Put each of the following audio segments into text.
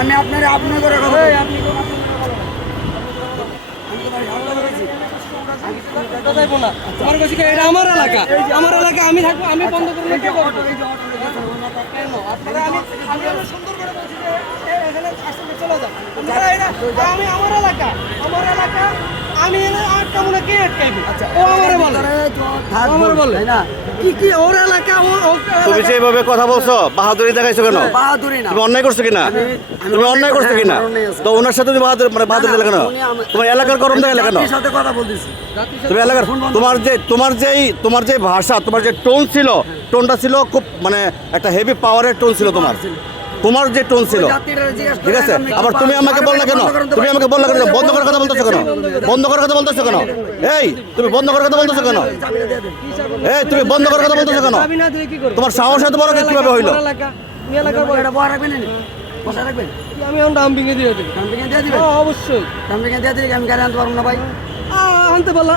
আমি আপনার আপনার করে তোমার কাছে এটা আমার এলাকা, আমার এলাকা, আমি থাকবো, আমি বন্ধ করলে কে করবো? কেন আপনারা আমি সুন্দর করে বলছি যে এখানে আসলে চলে যান। আমি আমার এলাকা, আমার এলাকা, আমি আটকা মনে কে আটকাইবো? ও আমারে বলে, আমারে বলে না কি কি ওর এলাকা, তুমি যে এইভাবে কথা বলছো বাহাদুরি দেখাইছো কেন? বাহাদুরি না, তুমি অন্যায় করছো কিনা? তুমি অন্যায় করছো কিনা? তো ওনার সাথে তুমি বাহাদুরি দিলে কেন? তোমার এলাকার গরম দেখালে কেন? সাথে কথা বলতেছি তুমি এলাকার তোমার যে ভাষা, তোমার যে টোন ছিল, টোনটা ছিল খুব মানে একটা হেভি পাওয়ারের টোন ছিল তোমার যে টোন ছিল, ঠিক আছে? আবার তুমি আমাকে বললে কেন? তুমি আমাকে বললে কেন বন্ধ করার কথা বলতেছো কেন? বন্ধ করার কথা বলতেছো কেন? এই তুমি বন্ধ করার কথা বলতেছো কেন? এই তুমি বন্ধ করার কথা বলতেছো কেন? তোমার সাহস এত বড় কিভাবে হইলো? আমি এখন দাম ভেঙে দিয়ে দেবো। অবশ্যই দাম ভেঙে দিয়ে দিলে আমি গাড়ি আনতে পারবো না ভাই। আনতে পারলা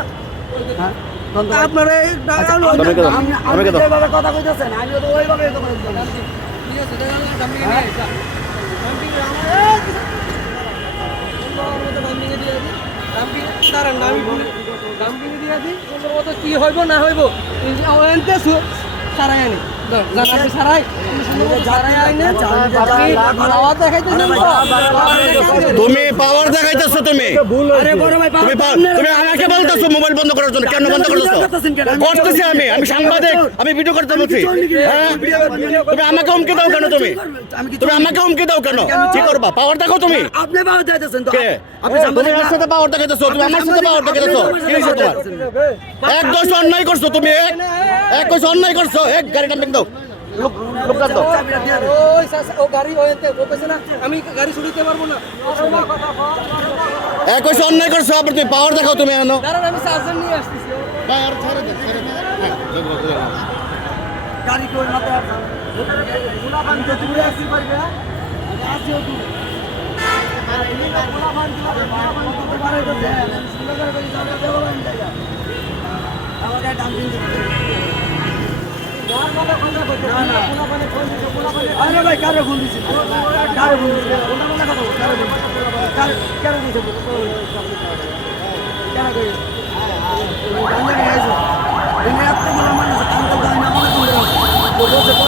আপনারা আমি যেভাবে কথা কইতেছেন আমি তো ওইভাবে কি হইব না হইব সারাই আনি সারাই তুমি পাওয়ার দেখাইতেছো, তুমি আমাকে বলতেছো মোবাইল বন্ধ করার জন্য। কেন বন্ধ করতেছো? করতেছি আমি সাংবাদিক, আমি ভিডিও করতে বলছি। তুমি আমাকে হুমকি দাও কেন? তুমি আমাকে হুমকি দাও কেন? কি করবা? পাওয়ার দেখো তুমি। আপনি পাওয়ার দিতেছেন তো, আপনি আমার সাথে পাওয়ার দেখাইতেছো, তুমি আমার সাথে পাওয়ার দেখাইতেছো। কি হইছে তোমার? এক দোষ অন্যায় করছো তুমি, এক দোষ অন্যায় করছো। এক গাড়ি নাম্বার দাও, লোকটা দাও। আমি গাড়ি ছুটিতে পারবো না। এক কইছে অন্যায় করছো, আবার তুমি পাওয়ার দেখাও তুমি এনো। আমি চার্জার নিয়ে আসতেছি। গাড়ি কই মাথা গোলা পানি তো দূরে আসি পারবে না আসিও দূরে আর এই গোলা পানি তো পারে তো সুন্দর করে যাবে দেবো আমি জায়গা আমাকে ডাম্পিং দিতে আরে ভাই কারে ফোন দিছি, কারে ফোন দিছি, কোনটা কোনটা কথা কারে ফোন কারে কারে দিছে কারে কই জানলে না এসো এনে এত বড় মানুষ কাম করতে হয় না, অনেক বড়